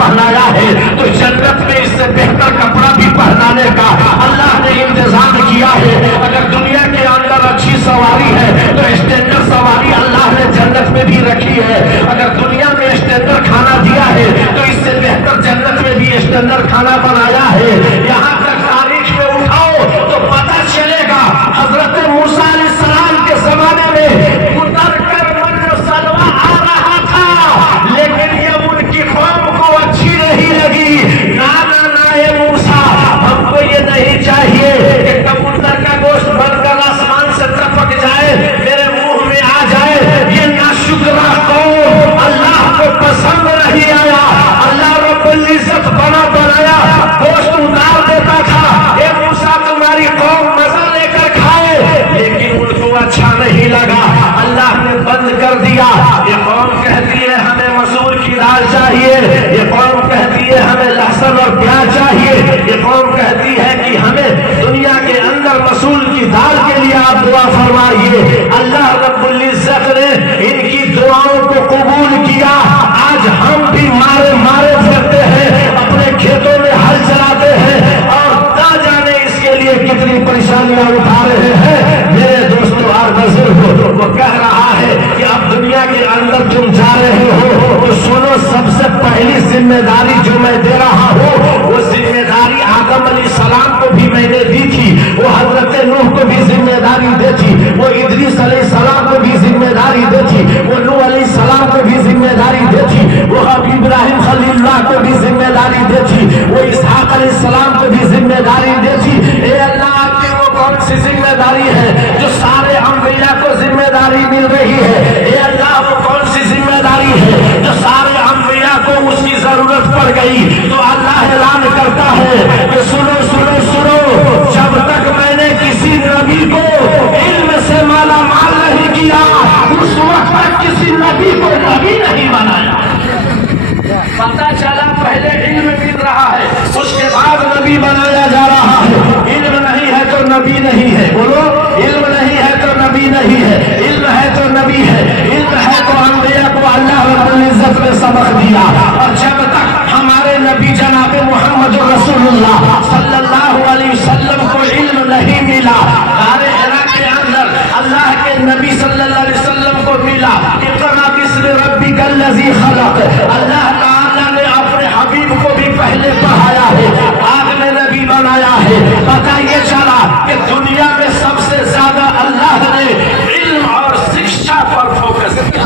پہنایا ہے تو جنت میں اس سے بہتر کپڑا بھی پہنانے کا اللہ نے انتظام کیا ہے۔ اگر دنیا کے اندر اچھی سواری ہے تو اسٹینڈرڈ سواری اللہ نے جنت میں بھی رکھی ہے۔ اگر دنیا میں اسٹینڈرڈ کھانا دیا ہے تو اس سے بہتر جنت میں بھی اسٹینڈرڈ کھانا بنایا ہے۔ یہاں تک تاریخ میں اٹھاؤ تو پتہ چلے گا حضرت موسیٰ علیہ السلام کے زمانے میں اتر کر من و سلوہ آ رہا تھا، لیکن یہ ان کی قوم کو اچھی نہیں لگی۔ نا اے موسیٰ، ہم کو یہ نہیں چاہیے کہ کبوتر کا گوشت بن کر آسمان سے ٹپک جائے، میرے منہ میں آ جائے۔ یہ ناشکرا قوم اللہ کو پسند نہیں آیا۔ اللہ رب العزت بنایا گوشت اتار دیتا تھا، اے موسیٰ تمہاری قوم مزہ لے کر کھائے، لیکن ان کو اچھا نہیں لگا، اللہ نے بند کر دیا۔ یہ قوم کہتی ہے ہمیں مسور کی دال چاہیے، یہ قوم کہتی ہے ہمیں لہسن اور پیاز چاہیے، یہ قوم کہتی ہے کہ ہمیں دنیا کے اندر مسور کی دال کے لیے آپ دعا فرمائیے۔ اللہ رب العزت نے ان کی دعاؤں کو قبول کیا۔ آج ہم بھی مارے مارے پھرتے ہیں، اپنے کھیتوں میں ہل چلاتے ہیں اور نہ جانے اس کے لیے کتنی پریشانیاں اٹھا رہے ہیں۔ میرے دوستو اور بزرگوں، وہ کہہ رہا ہے کہ اب دنیا کے اندر تم جا رہے ہو تو سنو، سب سے پہلی ذمہ داری جو میں دے رہا ہوں وہ ذمہ داری آدم علیہ السلام کو بھی میں نے دی تھی، وہ حضرت نوح کو بھی ذمہ داری دی تھی، وہ ادریس علیہ السلام کو بھی ذمہ داری دی تھی، وہ نوح علیہ السلام کو بھی ذمہ داری دی تھی، وہ ابراہیم خلیل اللہ کو بھی ذمہ داری دی تھی، وہ اسحاق علیہ السلام کو بھی ذمہ داری دی تھی۔ اے اللہ آپ کی وہ کون سی ذمہ داری ہے جو سارے انبیاء کو ذمہ داری مل رہی ہے؟ اے اللہ وہ کون سی ذمہ داری ہے جو سارے انبیاء کو اس کی ضرورت پڑ گئی؟ تو اللہ اعلان کرتا ہے کہ سنو سنو سنو، جب تک میں نے کسی نبی کو علم سے مالا مال نہیں کیا اس وقت تک کسی نبی کو نبی نہیں بنایا۔ پتہ چلا پہلے علم مل رہا ہے، اس کے بعد نبی بنایا جا رہا ہے۔ علم نہیں ہے تو نبی نہیں ہے، بولو علم نہیں ہے تو نبی نہیں ہے، علم ہے تو نبی ہے، علم ہے تو انبیاء کو اللہ رب العزت نے سبق دیا۔ اور جب تک ہمارے نبی جناب محمد رسول اللہ صلی اللہ علیہ وسلم کو علم نہیں ملا، غار حرا کے اندر اللہ کے نبی صلی اللہ علیہ وسلم کو ملا، اقرأ باسم ربک الذی خلق، اللہ تعالیٰ نے اپنے حبیب کو بھی پہلے پڑھایا ہے، بعد میں نبی بنایا ہے۔ پتہ یہ چلا کہ دنیا میں سب سے زیادہ اللہ نے علم اور شکشا پر فوکس کیا۔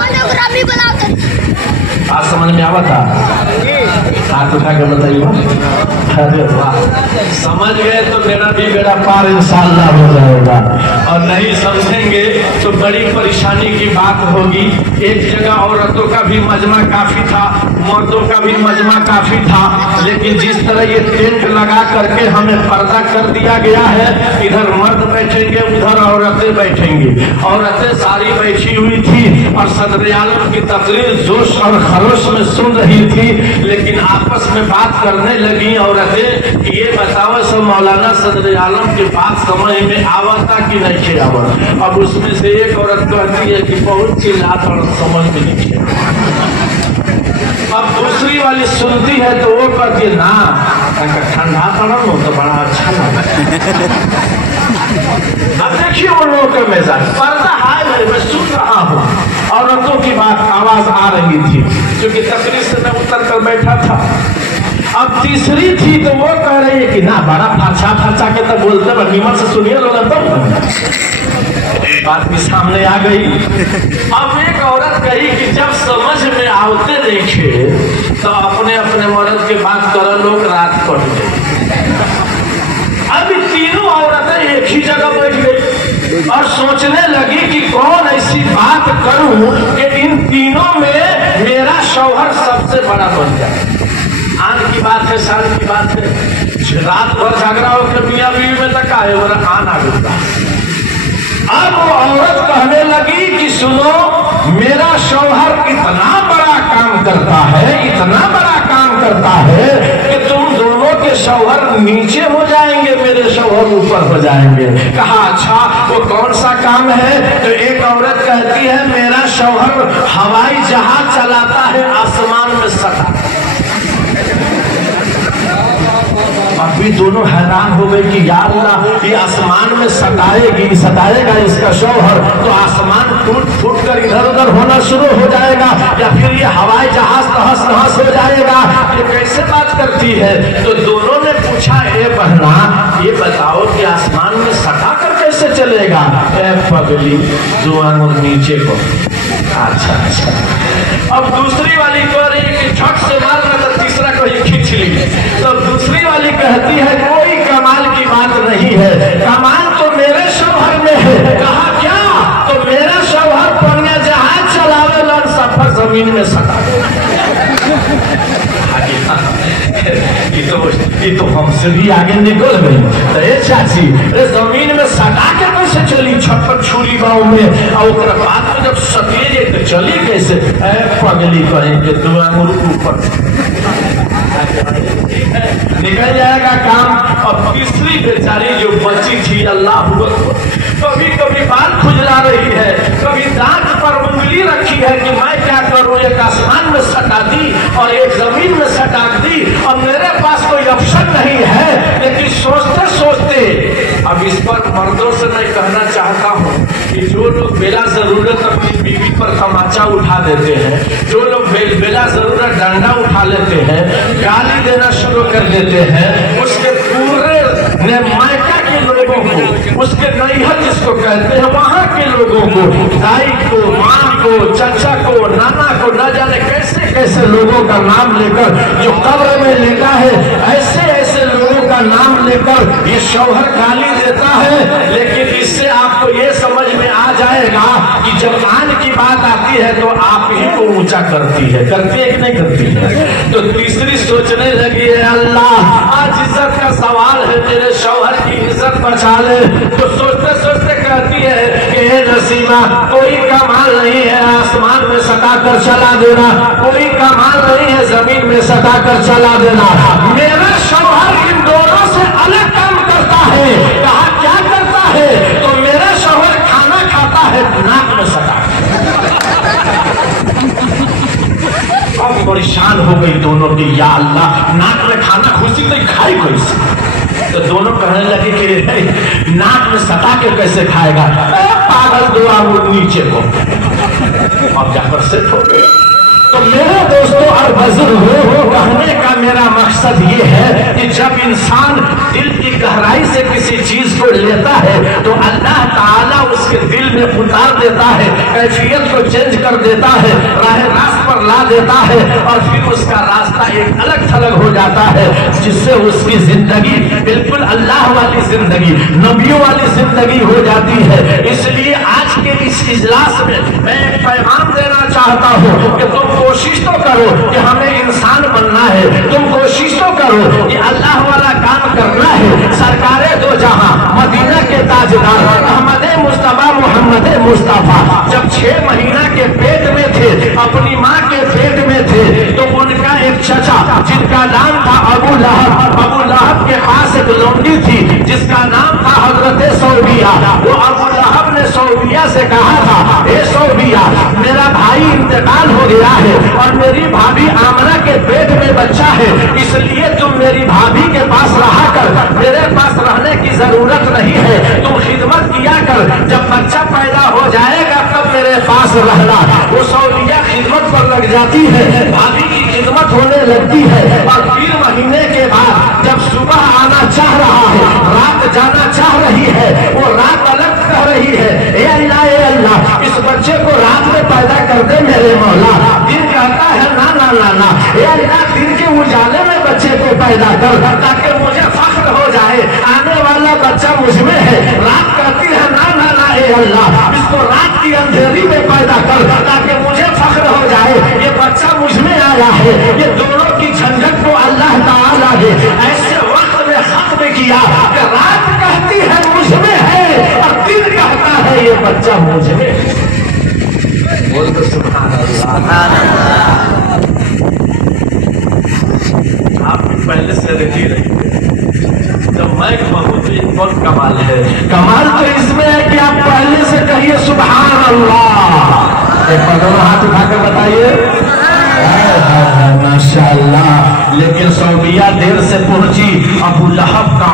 بات سمجھ میں آوا تھا؟ ہاتھ اٹھا کے بتائیے، سمجھ گئے تو میرا بھی بیڑا پار انشاءاللہ ہو جائے گا، اور نہیں سمجھیں گے تو بڑی پریشانی کی بات ہوگی۔ ایک جگہ عورتوں کا بھی مجمع کافی تھا، مردوں کا بھی مجمع کافی تھا، لیکن جس طرح یہ ٹینٹ لگا کر کے ہمیں پردہ کر دیا گیا ہے، ادھر مرد بیٹھیں گے ادھر عورتیں بیٹھیں گی، عورتیں ساری بیٹھی ہوئی تھی اور صدر عالم کی تقریر جوش اور خروش میں سن رہی تھی، لیکن آپس میں بات کرنے لگی عورتیں کہ یہ بتاؤ سو مولانا صدر عالم کی بات سمجھ میں آوتا کہ نہیں آوتا؟ اب اس میں سے ایک عورت کہتی ہے کہ بہت چیزات اور سمجھ میں نہیں آوتا۔ اب دوسری والی سنتی ہے تو وہ کہتی ہے نا ٹھنڈا پڑا ہو تو بڑا اچھا لگا۔ اب دیکھیے ان لوگوں کے مزاج، پردہ ہائے میں سن رہا ہوں، عورتوں کی بات آواز آ رہی تھی، کیونکہ تقریر سے میں اتر کر بیٹھا تھا۔ اب تیسری تھی تو وہ کہہ رہی ہے کہ نا بڑا پھرچا پھرچا کے تو بولتے بنیمت سے سنیے لوگ بات بھی سامنے آ گئی۔ اب ایک عورت کہی کہ جب سمجھ میں آتے دیکھے تو اپنے اپنے مرد کے بات کرو لوگ رات پڑ گئی۔ اب تینوں عورتیں ایک ہی جگہ بیٹھ گئی اور سوچنے لگی کہ کون ایسی بات کروں کہ ان تینوں میں میرا شوہر سب سے بڑا بن جائے۔ آن کی بات ہے، سال کی بات ہے، رات بھر جھگڑا ہو کے میاں بیوی میں تک آئے وہ آن آ گیا۔ اب وہ عورت کہنے لگی کہ سنو میرا شوہر اتنا بڑا کام کرتا ہے، اتنا بڑا کام کرتا ہے کہ تم دونوں کے شوہر نیچے ہو جائیں گے، میرے شوہر اوپر ہو جائیں گے۔ کہا اچھا وہ کون سا کام ہے؟ تو ایک عورت کہتی ہے میرا شوہر ہوائی جہاز چلاتا ہے آسمان میں سٹا۔ अब भी दोनों हैरान हो गए कि या अल्लाह ये आसमान में सताएगा इसका शौहर, तो आसमान टूट फूट कर इधर उधर होना शुरू हो जाएगा, या फिर ये हवाई जहाज तहस नहस हो जाएगा, ये कैसे बात करती है? तो दोनों ने पूछा, ए बहना ये बताओ कि आसमान में सटा कर कैसे चलेगा? ए पगली जो आंगुर नीचे को। अच्छा अब दूसरी वाली कह रही है कि झट से मारना, तो तीसरा को ये खींच ली। तो दूसरी वाली कहती है कोई कमाल की बात नहीं है, कमाल तो मेरे शौहर में है। कहा क्या? तो मेरा शौहर पन्ना जहाज चलावे और सफर जमीन में सटा। ये तो हमसे भी आगे निकल गई। अरे चाची जमीन में सटा के कैसे चली? छप्पर छुरी बाव में, और बाद में जब सटिए तो चली कैसे? पगली कहेंगे दो आंगुर ऊपर निकल जाएगा काम। और तीसरी बेचारी जो बची थी, अल्लाह कभी कभी बाल खुजला रही है, कभी दांत पर उंगली रखी है कि मैं क्या करूं, एक आसमान में सटा दी और एक जमीन में सटा दी, और मेरे पास कोई ऑप्शन नहीं है। लेकिन सोचते सोचते अब इस पर मर्दों से मैं कहना चाहता हूँ कि जो लोग बेला जरूरत अपनी बीवी पर तमाचा उठा देते हैं, जो लोग बेला जरूरत डंडा उठा लेते हैं, गाली देना शुरू कर देते हैं, उसके पूरे मायका के लोगों को, उसके नैहर जिसको कहते हैं वहां के लोगों को, दाई को, माँ को, चाचा को, नाना को, न जाने कैसे कैसे लोगों का नाम लेकर जो कब्र में लेटा है, ऐसे ऐसे लोगों का नाम लेकर ये शौहर गाली देता है। लेकिन इससे आपको ये समझ में आ जाएगा कि जब आन की बात आती है तो आप ही को ऊंचा करती है कि नहीं करती है? तो तीसरी सोचने लगी है, अल्लाह आज इज्जत का सवाल है, तेरे शौहर की इज्जत बचा ले। तो सोचते सोचते कहती है कि हे नसीमा कोई कमाल नहीं है आसमान में सटा कर चला देना, कोई कमाल नहीं है जमीन में सटा कर चला देना, मेरा शौहर इन दोनों से अलग काम करता है। कहा क्या करता है? तो मेरा शौहर खाना खाता है नाक में सटा। अब परेशान हो गई दोनों की, या अल्लाह नाक में खाना खुशी तो खाई कैसे? तो दोनों कहने लगे कि नाक में सटा के कैसे खाएगा? पागल दो आंगुर नीचे को। अब जाकर सेट हो गए। तो मेरे दोस्तों और बुजुर्गों, कहने का मेरा मकसद ये है कि जब इंसान दिल की गहराई से किसी चीज को लेता है तो अल्लाह ताला उसके दिल में उतार देता है, कैफियत को चेंज कर देता है, राह रास्त पर ला देता है, और फिर उसका रास्ता एक अलग थलग हो जाता है, जिससे उसकी जिंदगी बिल्कुल अल्लाह वाली जिंदगी, नबियों वाली जिंदगी हो जाती है। इसलिए आज के इस इजलास में मैं एक पैगाम देना चाहता हूँ कि तुम कोशिश तो करो कि हमें इंसान बनना है, तुम कोशिश तो करो कि अल्लाह वाला काम करना है। सरकारे दो जहां मदीना के ताजदार अहमद मुस्तफा मोहम्मद मुस्तफा जब 6 महीना के पेट में थे, अपनी माँ के पेट में थे, तो उनका एक चचा जिनका नाम था अबू लहब के पास एक लौंडी थी जिसका नाम था हजरत सौबिया। वो अबू लहब ने सौबिया से कहा था, हे सौबिया मेरा भाई इंतकाल हो गया है और मेरी भाभी आमना के पेट में बच्चा है, इसलिए तुम मेरी भाभी के पास रहा कर, मेरे पास रहने की जरूरत नहीं है, तुम खिदमत किया कर, जब बच्चा पैदा हो जाएगा तब मेरे पास रहना। वो सौलिया खिदमत पर लग जाती है, भाभी की खिदमत होने लगती है, और 3 महीने के बाद जब सुबह आना चाह रहा है, रात जाना चाह रही है, वो रात अलग कह रही है, ए अल्लाह इस बच्चे को रात में पैदा कर दे मेरे मौला। दिन कहता है ना ना ना ना, ए अल्लाह दिन के उजाले में बच्चे को पैदा कर ताकि मुझे फख्र हो जाए, आने वाला बच्चा मुझमें है। रात कहती है ना ना ना, ए अल्लाह इसको रात की अंधेरी में पैदा कर ताकि मुझे फख्र हो जाए, ये बच्चा मुझमें आया है। ये दोनों की झंझट को अल्लाह ताला ने ऐसे वक्त में खत्म किया कि रात कहती है मुझमें है और दिन कहता है ये बच्चा मुझमें है। बोल तो सुभान अल्लाह। आप भी पहले से रेडी रहिए, जब मैं कहूँ तो ये कौन कमाल है? कमाल तो इसमें है कि आप पहले से कहिए सुभान अल्लाह। एक बार हाथ उठाकर बताइए। माशाअल्लाह। लेकिन सऊदिया देर से पहुंची, अबू लहब का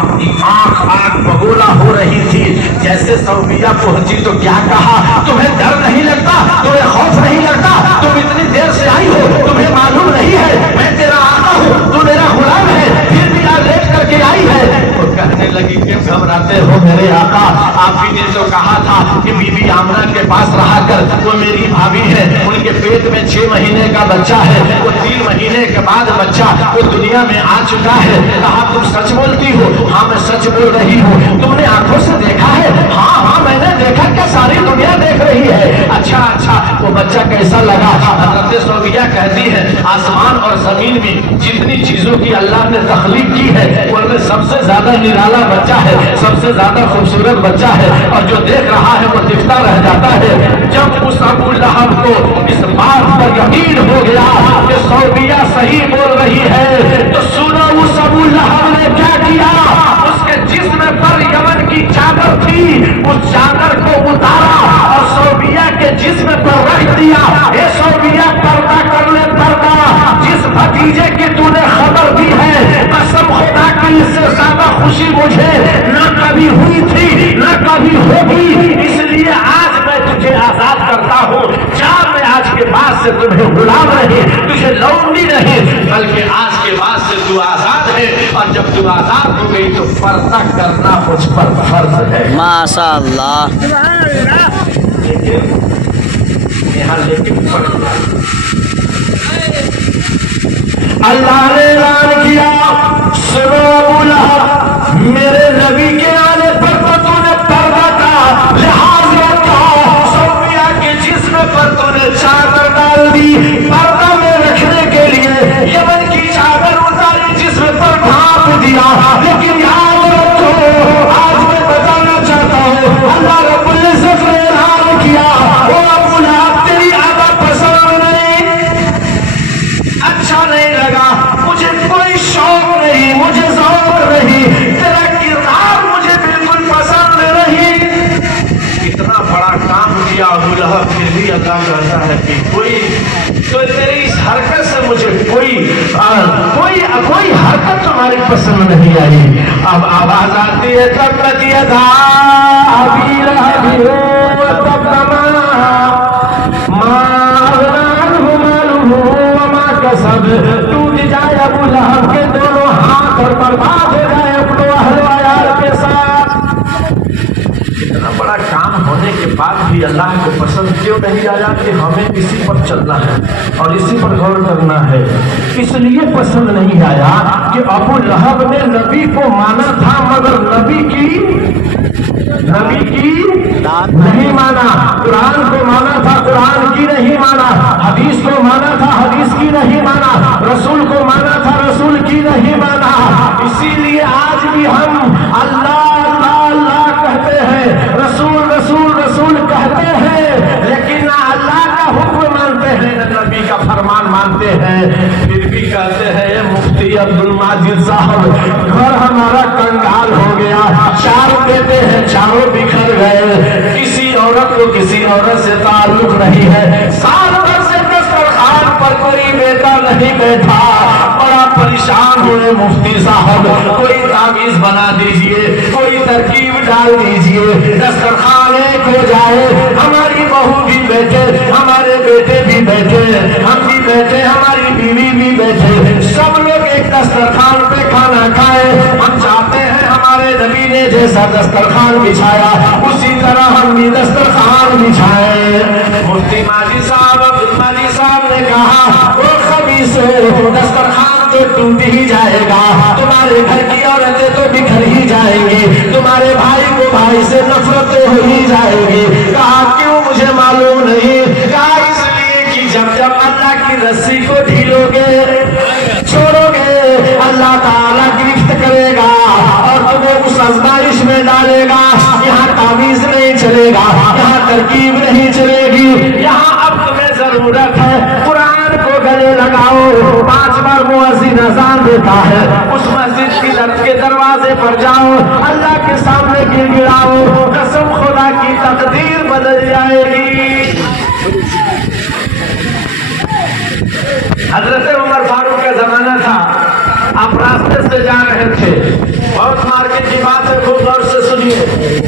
आंख बगोला हो रही थी। जैसे सऊदिया पहुंची तो क्या कहा, तुम्हें डर नहीं लगता, तुम्हें खौफ नहीं लगता, तुम इतनी देर से आई हो, तुम्हें मालूम नहीं है मैं तेरा आका हूँ, तू मेरा गुलाम है, फिर भी आज लेट करके आई है। तो कहने लगी क्यों घबराते हो मेरे आका, आप ही ने तो कहा था कि बीबी आमना के पास रहा कर, वो मेरी भाभी है, उनके पेट में 6 महीने का बच्चा है, वो 3 महीने के बाद बच्चा वो दुनिया में आ चुका है। कहा तुम सच बोलती हो? हाँ मैं सच बोल रही हूँ। तुमने आंखों से देखा है? हाँ हाँ मैंने देखा, क्या सारी दुनिया देख रही है? अच्छा अच्छा, वो बच्चा कैसा लगा? हज़रत सऊदिया कहती है आसमान और जमीन में जितनी चीजों की अल्लाह ने तख्लीक की है उनमें सबसे ज्यादा निराला बच्चा है, सबसे ज्यादा खूबसूरत बच्चा है, और जो देख रहा है वो दिखता रह जाता है। जब उस अबू लहब को इस बात पर यकीन हो गया कि सऊदिया सही बोल रही है, तो सुनो उस अबू लहब ने क्या किया। उसके जिस्म पर यमन की चादर थी, उस चादर को उतारा और सऊदिया के जिस्म पर रख दिया। ये सऊदिया पर्दा कर ले पर्दा, जिस भतीजे की तूने खबर दी है, कसम खुदा की इससे ज्यादा खुशी मुझे न कभी हुई थी न कभी होगी। इसलिए आज मैं तुझे आजाद करता हूँ। जा, मैं आज के बाद से तुम्हें गुलाम नहीं, तुझे लौंडी नहीं, बल्कि आज के बाद से तू आजाद है, और जब तू आजाद हो गई तो पर्दा करना मुझ पर फर्ज है। माशाअल्लाह। यहाँ लेकिन अल्लाह ने ऐलान किया, सुनो अबू लहब, मेरे नबी के आने पर तो तूने पर्दा का लिहाज रखा, सऊदिया के जिस्म पर तूने चादर डाल दी, पर्दा में रखने के लिए यमन की चादर उतारी, जिस्म पर ढांप दिया। लेकिन याद रखो, आज मैं बताना चाहता हूँ, अल्लाह रब्बुल इज्जत ने ऐलान किया, ओ अबू लहब तेरी आदा पसंद नहीं, अच्छा नहीं लगा, मुझे कोई शौक नहीं, मुझे शौक नहीं, तेरा किरदार मुझे बिल्कुल पसंद नहीं। इतना बड़ा काम किया अबू लहब, फिर भी अल्लाह कहता है कि कोई तो तेरी इस हरकत से मुझे कोई हरकत तुम्हारी पसंद नहीं आई। अब आवाज आती है तब यदा अबी लहब तब सब टूट जाए अबू लहब के दोनों हाथ और बर्बाद हो जाए अपने अहल वयाल के साथ। इतना बड़ा काम होने के बाद भी अल्लाह को पसंद क्यों नहीं आया कि हमें इसी पर चलना है और इसी पर गौर करना है? इसलिए पसंद नहीं आया कि अबू लहब ने नबी को माना था, मगर नबी की नहीं माना, कुरान को माना था, कुरान की नहीं माना, हदीस को माना था, हदीस की नहीं माना, रसूल को माना था, रसूल की नहीं माना। इसीलिए आज भी हम अल्लाह अल्लाह अल्लाह कहते हैं, रसूल रसूल रसूल कहते हैं, लेकिन ना अल्लाह का हुक्म मानते हैं न नबी का फरमान मानते हैं। फिर भी कहते हैं ये मुफ्ती अब्दुल माजिद साहब, घर हमारा कंगाल हो गया, 4 बेटे हैं, चारों बिखर गए, किसी औरत को किसी औरत से ताल्लुक नहीं है, 7 वर्ष से दस्तरखान पर कोई बेटा नहीं बैठा, बड़ा परेशान हुए मुफ्ती साहब, कोई तावीज बना दीजिए, कोई तरकीब डाल दीजिए, दस्तरखान एक हो जाए, हमारी बहू भी बैठे, हमारे बेटे भी बैठे, हम भी बैठे, हमारी बीवी भी बैठे, सब लोग एक दस्तरखान पे खाना खाए। हम चाहते हैं हमारे नबी ने जैसा दस्तरखान बिछाया उसी तरह हम भी दस्तरखान बिछाए। मुफ्ती माजी साहब अब्दुल माजी साहब ने कहा, ओ खबीस, दस्तरखान तो टूट ही जाएगा, तुम्हारे घर की औरतें तो बिखर ही जाएंगी, तुम्हारे भाई को भाई से नफरत तो हो ही जाएगी। कहा क्यों? मुझे मालूम नहीं। कहा इसलिए कि जब जब अल्लाह की रस्सी को ढीलोगे, छोड़ोगे, अल्लाह ताला गिरफ्त करेगा और तुम्हें उस आजमाइश में डालेगा। यहाँ तावीज नहीं चलेगा, यहाँ तरकीब नहीं चलेगी, यहाँ अब तुम्हें जरूरत है कुरान को गले लगाओ। 5 बार मुअज्जिन अज़ान देता है, उस मस्जिद के दरवाजे पर जाओ, अल्लाह के सामने गिड़गिड़ाओ, कसम खुदा की तकदीर बदल जाएगी। حضرت عمر فاروق کا زمانہ تھا، آپ راستے سے جا رہے تھے، بہت مارکیٹ کی بات ہے، خوب غور سے سنیے۔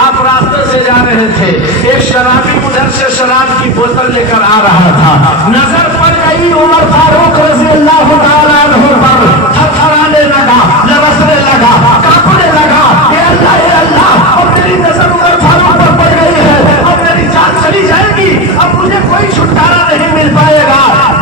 آپ راستے سے جا رہے تھے، ایک شرابی ادھر سے شراب کی بوتل لے کر آ رہا تھا، نظر پڑ گئی عمر فاروق رضی اللہ تعالیٰ عنہ پر، تھرتھرانے لگا، لرزنے لگا، کانپنے لگا، اے اللہ، اب میری نظر عمر فاروق پر پڑ گئی ہے، اب میری جان چلی جائے گی، اب مجھے کوئی چھٹکارا نہیں مل پائے گا۔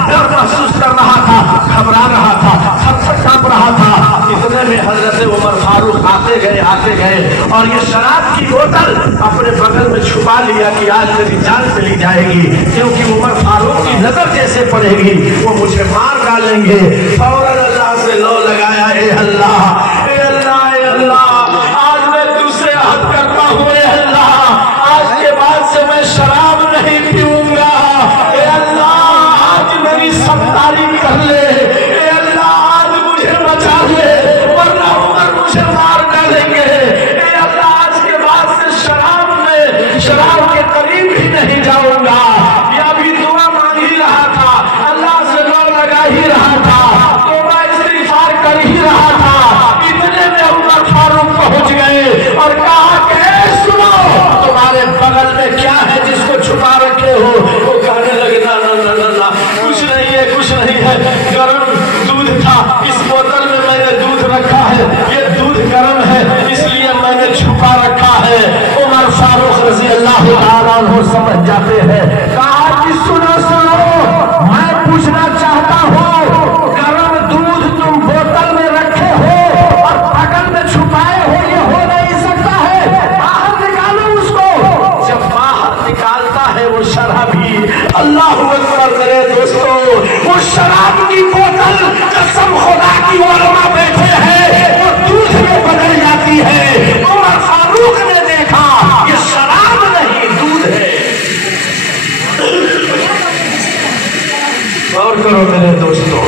ڈر محسوس کر رہا تھا، گھبرا رہا تھا، تھر کانپ رہا تھا۔ اتنے میں حضرت عمر فاروق آتے گئے اور یہ شراب کی بوتل اپنے بغل میں چھپا لیا کہ آج میری جان چلی جائے گی، کیونکہ عمر فاروق کی نظر جیسے پڑے گی وہ مجھے مار ڈالیں گے۔ فوراً اللہ سے لو لگایا، اے اللہ، اے اللہ، اے اللہ، آج میں تجھ سے عہد کرتا ہوں، اے اللہ، آج کے بعد سے میں شراب نہیں پیوں گا، اے اللہ، آج میری سمداری کر لے، اے اللہ، آج مجھے بچا لے، ورنہ عمر مجھے مار ڈالیں گے، اے اللہ، آج کے بعد سے شراب کے قریب ہی نہیں جاؤں گا۔ یا بھی دعا مانگ ہی رہا تھا، اللہ سے لو لگا ہی رہا تھا، توبہ استغفار کر ہی رہا تھا، اتنے میں عمر فاروق پہنچ گئے اور کہا کہ سنو، تمہارے بغل میں کیا ہے جس کو چھپا رکھے ہو؟ وہ کہنے لگے نا کچھ نہیں ہے، گرم دودھ تھا، اس بوتل میں میں نے دودھ رکھا ہے، یہ دودھ گرم ہے اس لیے میں نے چھپا رکھا ہے۔ عمر فاروق رضی اللہ تعالیٰ عنہ سمجھ جاتے ہیں، کہا کہ سنو، میں پوچھنا چاہتا ہوں، گرم دودھ تم بوتل میں رکھے ہو اور بغل میں چھپائے ہو، یہ ہو نہیں سکتا ہے، باہر نکالو اس کو۔ جب باہر نکالتا ہے وہ شرابی، اللہ اکبر میرے دوستو، وہ شراب کی بوتل قسم خدا کی علماء بیٹھے ہیں وہ دودھ میں بدل جاتی ہے۔ عمر فاروق نے دیکھا یہ شراب نہیں دودھ ہے۔ غور کرو میرے دوستو،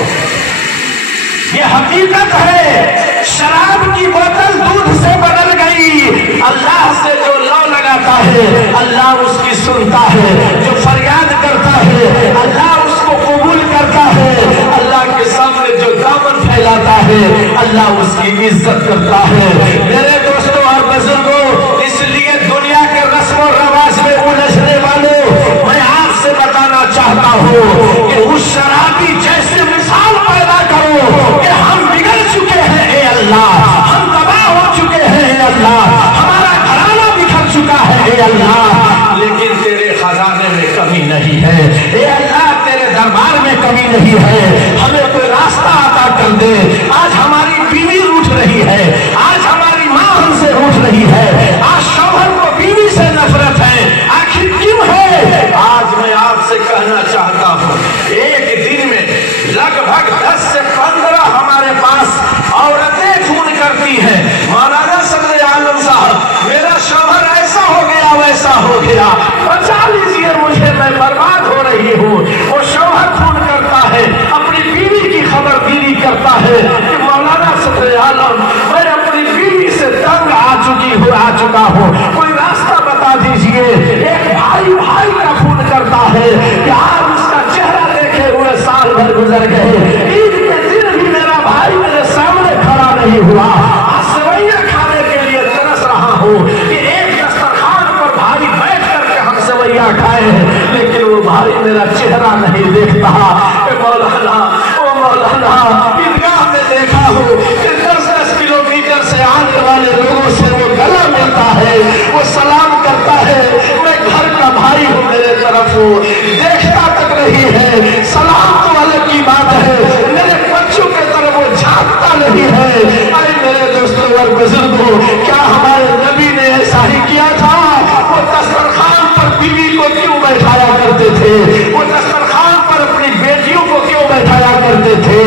یہ حقیقت ہے، شراب کی بوتل دودھ سے بدل گئی۔ اللہ سے جو لو لگاتا ہے اللہ اس کی سنتا ہے، جو فریاد کرتا ہے اللہ اس کو قبول کرتا ہے، اللہ کے سامنے جو دامن پھیلاتا ہے اللہ اس کی عزت کرتا ہے۔ میرے دوستوں اور بزرگوں، اس لیے دنیا کے رسم و رواج میں الجھنے والوں، میں آپ سے بتانا چاہتا ہوں کہ اس شرابی جیسے مثال پیدا کرو کہ ہم بگڑ چکے ہیں، اے اللہ، ہم تباہ ہو چکے ہیں، اے اللہ، ہمارا گھرانہ بکھر چکا ہے، اے اللہ، لیکن تیرے خزانے میں کمی نہیں ہے، اے اللہ، تیرے دربار میں کمی نہیں ہے، ہمیں کوئی راستہ عطا کر دے۔ آج ہماری بیوی روٹھ رہی ہے، آج ہماری ماں ہم سے روٹھ رہی ہے، آج شوہر کو بیوی سے نفرت ہے، آخر کیوں ہے؟ آج میں آپ سے کہنا چاہتا ہوں، ایک دن میں لگ بھگ 10 سے 15 ہمارے پاس عورتیں فون کرتی ہیں، مولانا صدر عالم صاحب میرا شوہر ایسا ہو گیا ویسا ہو گیا، بچا لیجیے مجھے، میں برباد ہو رہی ہوں۔ وہ شوہر فون کرتا ہے، اپنی بیوی کی خبر گیری کرتا ہے کہ مولانا صدر عالم میں اپنی بیوی سے تنگ آ چکا ہوں، کوئی راستہ بتا دیجیے۔ ایک بھائی کا فون کرتا ہے کہ آپ اس کا چہرہ دیکھے ہوئے سال بھر گزر گئے، عید کے دن بھی میرا بھائی میرے سامنے کھڑا نہیں ہوا، سویاں کھانے کے لیے ترس رہا ہوں کہ ایک دسترخوان پر بھائی بیٹھ کر کے ہم سویاں کھائے، لیکن وہ بھائی میرا چہرہ نہیں دیکھتا۔ مولانا عیدگاہ میں دیکھا ہوں کہ 10 کلومیٹر سے آنے والے لوگوں سے وہ گلا ملتا ہے، وہ سلام کرتا ہے، میں گھر کا بھائی ہوں، میرے طرف دیکھتا تک نہیں ہے، سلام تو الگ کی بات ہے، میرے بچوں کے طرف وہ جھانکتا نہیں ہے۔ اے میرے دوستوں اور بزرگوں، کیا ہمارے نبی نے ایسا ہی کیا تھا؟ وہ دسترخوان پر بیوی کو کیوں بیٹھایا کرتے تھے؟ وہ دسترخوان پر اپنی بیٹیوں کو کیوں بیٹھایا کرتے تھے؟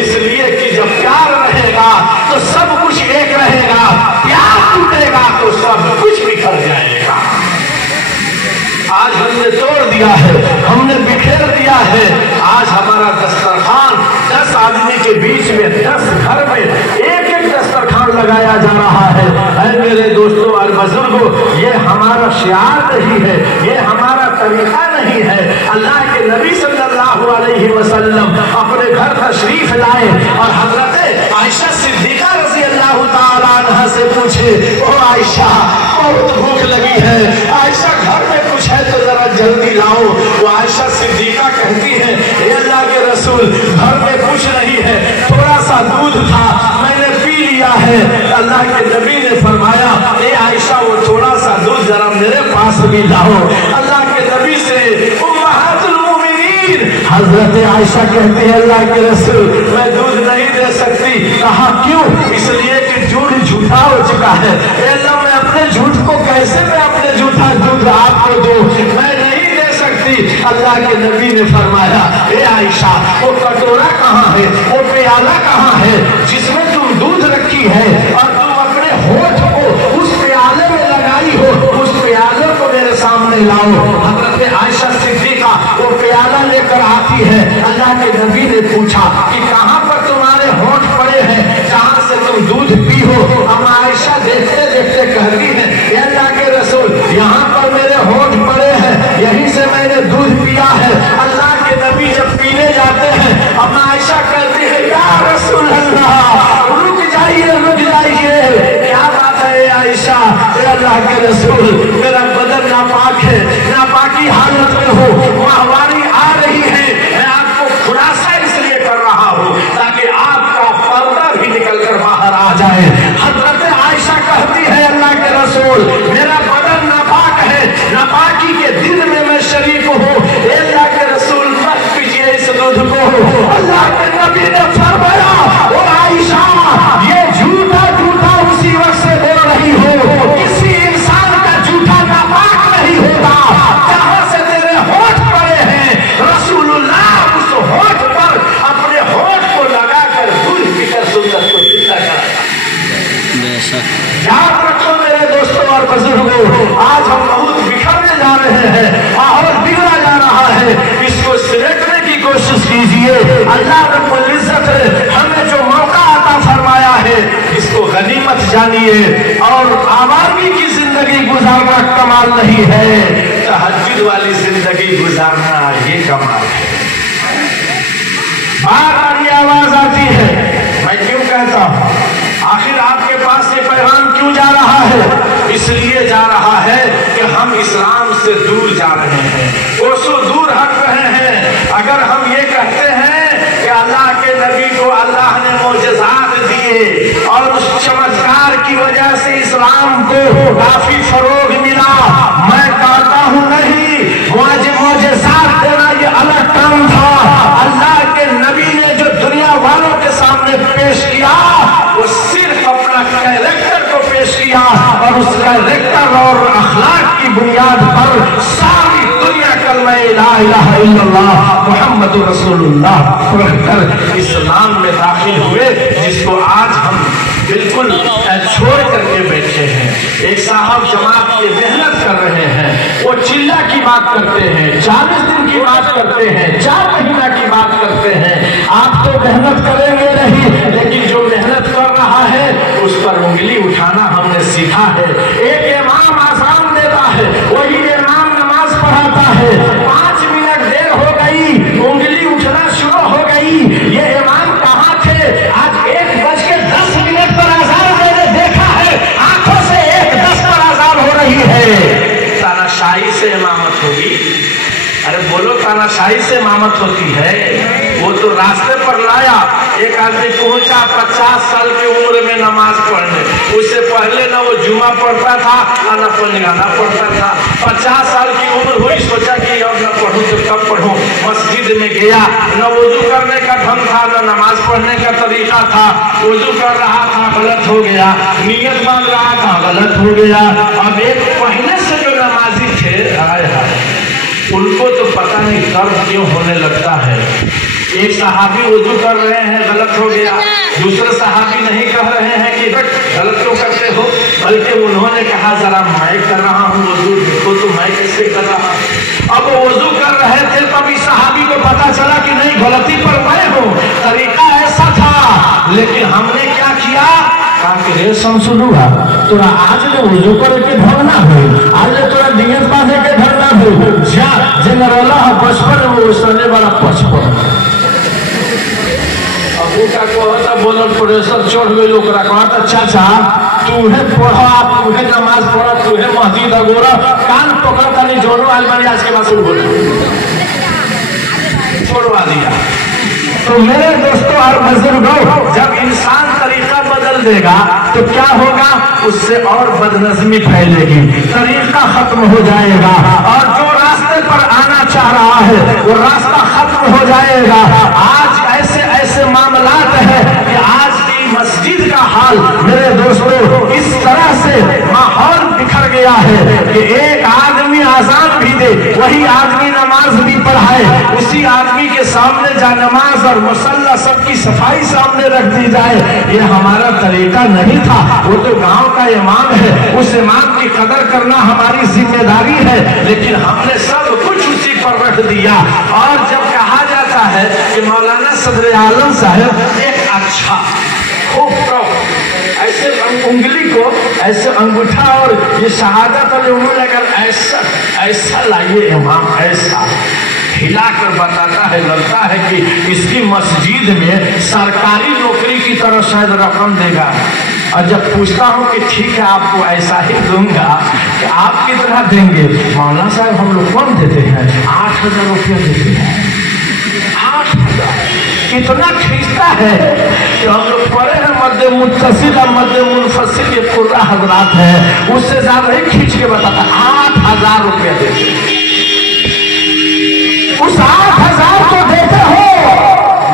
اس لیے کہ جب پیار رہے گا تو سب کچھ ایک رہے گا، پیار ٹوٹے گا تو سب کچھ بکھر جائے گا۔ آج ہم نے توڑ دیا ہے، ہم نے بکھیر دیا ہے، آج ہمارا دسترخوان 10 آدمی کے بیچ میں 10 گھر میں ایک دسترخوان لگایا جا رہا ہے۔ اے میرے دوستوں اور بزرگوں، یہ ہمارا شعار نہیں ہے، یہ ہمارا طریقہ نہیں ہے۔ اللہ کے नबी सल्लल्लाहु अलैहि वसल्लम अपने घर तशरीफ लाए और हजरत आयशा सिद्दीका रज़ी अल्लाह ताला अन्हा से पूछे, ओ आयशा बहुत भूख लगी है, आयशा घर में कुछ है तो जरा जल्दी लाओ। वो आयशा सिद्दीका कहती है, ए अल्लाह के रसूल घर में कुछ नहीं है, थोड़ा सा दूध था मैंने पी लिया है। अल्लाह के नबी ने फरमाया, ए आयशा वो थोड़ा सा दूध जरा मेरे पास भी लाओ। अल्लाह के नबी से उम्महातुल मोमिनीन हजरत आयशा कहती है, अल्लाह के रसूल मैं दूध नहीं दे सकती। कहा क्यों? इसलिए कि झूठ झूठा हो चुका है। अल्लाह मैं अपने झूठ को कैसे मैं अपने झूठा दूध आपको दूं, मैं नहीं दे सकती। अल्लाह के नबी ने फरमाया, ए आयशा वो कटोरा कहाँ है, वो प्याला कहाँ है जिसमें तुम दूध रखी है और तुम अपने होठ को उस प्याले में लगाई हो, उस प्याले को मेरे सामने लाओ। हजरत आयशा सिद्दीका वो प्याला लेकर आती है। अल्लाह के नबी ने पूछा कि कहाँ पर तुम्हारे होठ पड़े हैं जहाँ से तुम दूध पी हो। अब आयशा देखते देखते कहती है, अल्लाह के रसूल यहाँ पर मेरे होठ पड़े हैं, यहीं से मैंने दूध पिया है। अल्लाह के नबी जब पीने जाते हैं अब आयशा कहती है, या रसूल अल्लाह रुक जाइए, क्या बात है आयशा? अल्लाह के रसूल मेरा बदन नापाक है, नापाकी हालत में हो, माहवारी आ रही है, मैं आपको खुलासा इसलिए कर रहा हूँ ताकि आपका पर्दा भी निकल कर बाहर आ जाए। हजरत आयशा कहती है, अल्लाह के रसूल मेरा बदन नापाक है, नापाकी के दिन में मैं शरीक हूँ, अल्लाह के रसूल मत पीजिए इस दूध को। अल्लाह के नबी ने फरमाया, ओ आयशा ये झूठा झूठा उसी वक्त से बोल रही हो, किसी इंसान का झूठा नापाक नहीं होता जहाँ से तेरे होठ पड़े हैं। रसूलुल्लाह उस होठ पर अपने होठ को लगाकर दूध पीकर सुन्नत को जिंदा कर। याद रखो मेरे दोस्तों और बुजुर्गों, आज हम बहुत बिखरने जा रहे हैं, माहौल बिगड़ा जा रहा है, इसको सिलटने की कोशिश कीजिए। अल्लाह रब्बुल इज्जत ने हमें जो मौका अता फरमाया है इसको गनीमत जानिए। और आवामी की जिंदगी गुजारना कमाल नहीं है, तहज्जुद वाली जिंदगी गुजारना ये कमाल है। बार बार ये आवाज आती है, मैं क्यों कहता हूँ, आखिर आपके पास ये पैगाम क्यों जा रहा है? इसलिए जा रहा है कि हम इस्लाम से दूर जा रहे हैं, कोसों दूर हट रहे हैं। अगर हम ये कहते हैं कि अल्लाह के नबी को अल्लाह ने मोजज़ात दिए और उस चमत्कार की वजह से इस्लाम को काफी फरोग मिला, मैं कहता हूँ नहीं, मोजज़ात देना ये अलग काम था। अल्लाह के नबी ने जो दुनिया वालों के सामने पेश किया वो सिर्फ अपना कैरेक्टर को पेश किया और उस कैरेक्टर और अखलाक की बुनियाद पर सारी दुनिया कलमा ला इलाहा इल्लल्लाह मुहम्मदुर रसूलुल्लाह पढ़कर इस्लाम में दाखिल हुए, जिसको आज हम बिल्कुल छोड़ करके बैठे हैं। एक साहब जमात की मेहनत कर रहे हैं, वो चिल्ला की बात करते हैं, 40 दिन की बात करते हैं, 4 महीना की बात करते हैं। आप तो मेहनत करेंगे नहीं, लेकिन जो मेहनत कर रहा है उस पर उंगली उठाना हमने सीखा है। एक इमाम आज़ान देता है, वही इमाम नमाज पढ़ाता है, 5 मिनट देर हो गई, उंगली उठना शुरू हो गई, ये इमाम कहाँ थे? आज 1:10 पर आज़ान मैंने देखा है, आंखों से 1:10 पर आज़ान हो रही है। तानाशाही से इमामत होगी? अरे बोलो, तानाशाही से इमामत होती है? वो तो रास्ते पर लाया, एक आदमी पहुंचा 50 साल की उम्र में नमाज पढ़ने, उससे पहले न वो जुमा पढ़ता था और न पंजगाना पढ़ता था। 50 साल की उम्र हुई, सोचा कि अब न पढ़ूं तो कब पढ़ूं। मस्जिद में गया, न वुजू करने का ढंग था, न नमाज पढ़ने का तरीका था। वुजू कर रहा था, गलत हो गया, नियत मान रहा था, गलत हो गया। अब एक पहले से जो नमाजी थे, उनको तो पता नहीं दर्द क्यों होने लगता है। एक सहाबी वुजू कर रहे हैं, गलत हो गया, दूसरे सहाबी नहीं कह रहे हैं कि गलत क्यों करते हो, बल्कि उन्होंने कहा जरा मैं कर रहा हूँ वुजू, देखो तो मैं कैसे कर रहा हूँ। अब वो वुजू कर रहे थे, तभी सहाबी को पता चला कि नहीं, गलती पर मैं हूँ, तरीका ऐसा था। लेकिन हमने क्या किया, कहा कि रे शमसुलुआ, तोरा आज ने वुजू करके धरना है, आज तोरा नियत बांधे के धरना जवान जा जनरल बचपन में उसने बड़ा पचपन अबू का कहता बोलल प्रेशर चढ़ गई ओकरा कहता चाचा तूहे पढ़ा तूहे नमाज पढ़ा तूहे मस्जिद अगोरा कान पकड़ता नहीं जोनो आलमानी आज के बाद शुरू बोल छोड़वा दिया। तो मेरे दोस्तों और बुजुर्गों जब इंसान तरीका बदल देगा तो क्या होगा उससे और बदनज़मी फैलेगी तरीका खत्म हो जाएगा और जो रास्ते पर आना चाह रहा है वो रास्ता खत्म हो जाएगा। आज ऐसे ऐसे मामलात है कि आज की मस्जिद का हाल मेरे दोस्तों इस तरह से माहौल बिखर गया है कि एक आदमी आजान भी दे वही आदमी नमाज भी पढ़ाए उसी आदमी के सामने जा नमाज और मुसल्ला सबकी सफाई सामने रख दी जाए। ये हमारा तरीका नहीं था। वो तो गांव का इमाम है उस इमाम की कदर करना हमारी जिम्मेदारी है लेकिन हमने सब कुछ उसी पर रख दिया। और जब कहा जाता है कि मौलाना सदर आलम साहब एक अच्छा खूब ऐसे उंगली को ऐसे अंगूठा और ये शहादत और उंगली अगर ऐसा ऐसा लाइए इमाम ऐसा हिलाकर बताता है लगता है कि इसकी मस्जिद में सरकारी नौकरी की तरह शायद रकम देगा। और जब पूछता हूँ कि ठीक है आपको ऐसा ही दूंगा कि आप कितना देंगे मौलाना साहब हम लोग कौन देते हैं 8,000 रुपया देते हैं 8,000 इतना खींचता है कि हम लोग पढ़े हैं मध्य मुत्तसिल और मध्य मुनफसिल ये पूरा हजरात है उससे ज्यादा ही खींच के बताता 8,000 रुपया देते उस 8,000 को देते हो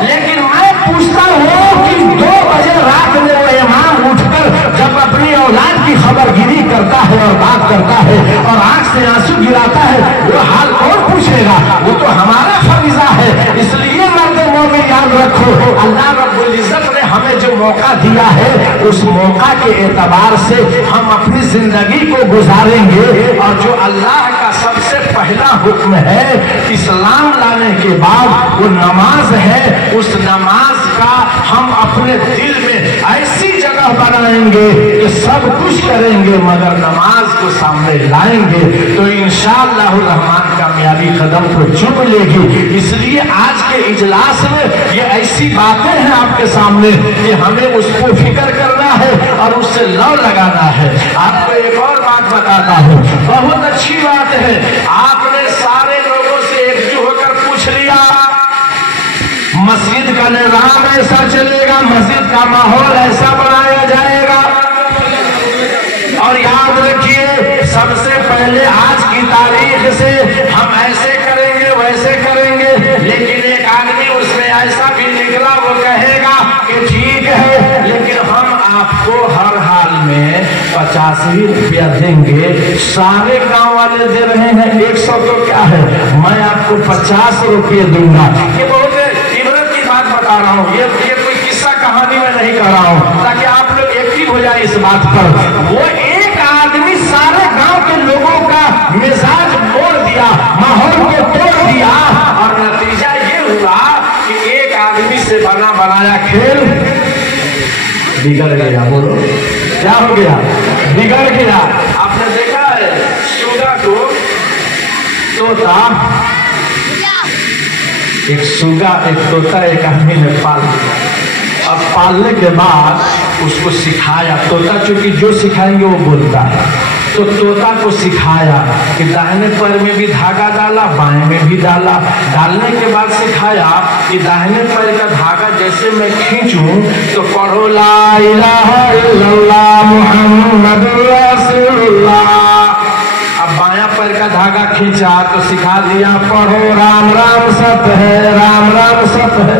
लेकिन मैं पूछता हूँ कि 2 बजे रात में वो इमाम उठकर जब अपनी औलाद की खबरगिरी करता है और बात करता है और आंख से आंसू गिराता है वो हाल कौन पूछेगा वो तो हमारा फरीजा है। इसलिए मर्द मोमिन याद रखो अल्लाह रब्बुल इज्जत ने हमें जो मौका दिया है उस मौका के एतबार से हम अपनी जिंदगी को गुजारेंगे और जो अल्लाह का सबसे पहला हुक्म है इस्लाम लाने के बाद वो नमाज है उस नमाज का हम अपने दिल में ऐसी जगह बनाएंगे कि सब कुछ करेंगे मगर नमाज को सामने लाएंगे तो इंशाअल्लाह रहमान कामयाबी कदम को चुम लेगी। इसलिए आज के इजलास में ये ऐसी बातें हैं आपके सामने कि हमें उसको फिक्र करना है और उससे लौ लगाना है। आपको एक और बात बताता हूँ बहुत अच्छी बात है आपने सारे लोगों से एकजुट होकर पूछ लिया मस्जिद का निजाम ऐसा चलेगा मस्जिद का माहौल ऐसा बनाया जाएगा और याद रखिए सबसे पहले आज की तारीख से हम ऐसे करेंगे वैसे करेंगे लेकिन एक आदमी उसमें ऐसा भी निकला वो कहेगा कि ठीक है लेकिन हम आपको हर हाल में 85 रुपया देंगे सारे गांव वाले दे रहे हैं 100 तो क्या है मैं आपको 50 रुपये दूंगा। ये बहुत इबरत की बात बता रहा हूँ ये कोई किस्सा कहानी में नहीं कर रहा हूँ ताकि आप लोग एक्टिव हो जाए इस बात पर। वो एक आदमी सारे गांव के लोगों का मिजाज मोड़ दिया माहौल को तोड़ दिया और नतीजा ये हुआ कि एक आदमी से बना बनाया खेल बिगड़ गया। बोलो क्या हो गया बिगड़ गया। आपने देखा है सुगा को तोता एक सुगा एक तोता एक आदमी ने पाल दिया। अब पालने के बाद उसको सिखाया तोता चूंकि जो सिखाएंगे वो बोलता है तो तोता को सिखाया कि दाहिने पैर में भी धागा डाला बाएं में भी डाला डालने के बाद सिखाया कि दाहिने पैर का धागा जैसे मैं खींचूं तो पढ़ो ला इलाहा इल्लल्लाह मुहम्मदुर रसूलुल्लाह। अब बायां पैर का धागा खींचा तो सिखा दिया पढ़ो राम राम सत्य है राम राम सत्य है।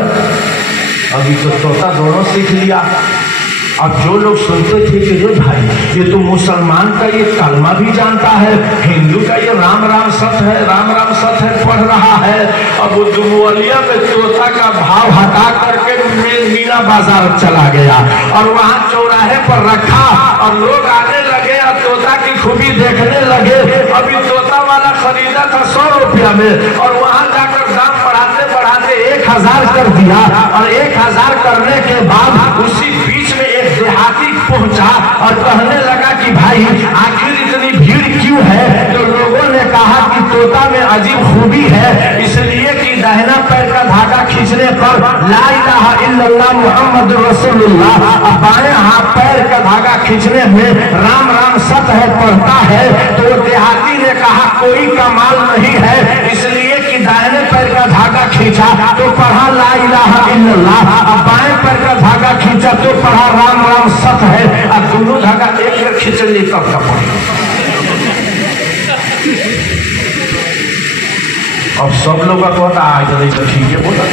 अभी तो तोता दोनों सीख लिया। अब जो लोग सुनते थे कि ये भाई ये तो मुसलमान का ये कलमा भी जानता है हिंदू का ये राम राम सत्य है राम राम सत्य है पढ़ रहा है। अब वो दुमवलिया में तोता का भाव हटा करके मीना बाजार चला गया और वहाँ चौराहे पर रखा और लोग आने लगे और तोता की खूबी देखने लगे। अभी तोता वाला खरीदा था 100 रुपया में और वहाँ जाकर दाम बढ़ाते बढ़ाते 1000 कर दिया और 1000 करने के बाद उसी बीच में एक देहाती पहुंचा और कहने लगा कि भाई आखिर इतनी भीड़ क्यों है। तो लोगों ने कहा कि तोता ला इलाहा इल्लल्लाह मुहम्मद रसूलुल्लाह, बाएं हाथ पैर का धागा खींचने में राम राम सत्य है पढ़ता है, तो देहाती ने कहा कोई कमाल नहीं है, इसलिए कि दाहिने पैर का धागा खींचा तो पढ़ा ला इलाहा इल्लल्लाह, बाएं पैर का धागा खींचा तो पढ़ा राम राम सत्य है, और दोनों धागा एक में खींच ली तब का पढ़ा। अब सब लोग का कहता है ठीक है बोला।